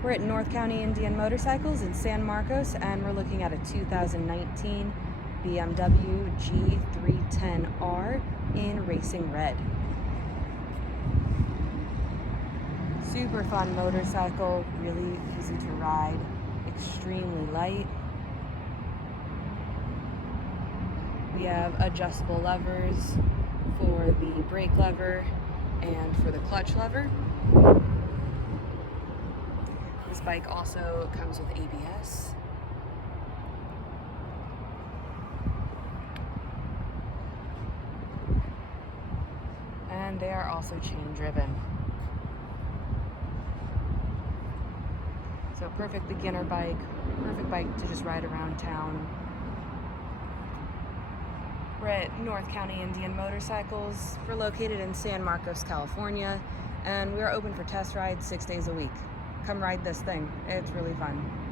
We're at North County Indian Motorcycles in San Marcos, and we're looking at a 2019 BMW G 310R in racing red. Super fun motorcycle, really easy to ride, extremely light. We have adjustable levers for the brake lever and for the clutch lever. This bike also comes with ABS. And they are also chain driven. So perfect beginner bike, perfect bike to just ride around town. We're at North County Indian Motorcycles. We're located in San Marcos, California, and we are open for test rides 6 days a week. Come ride this thing, it's really fun.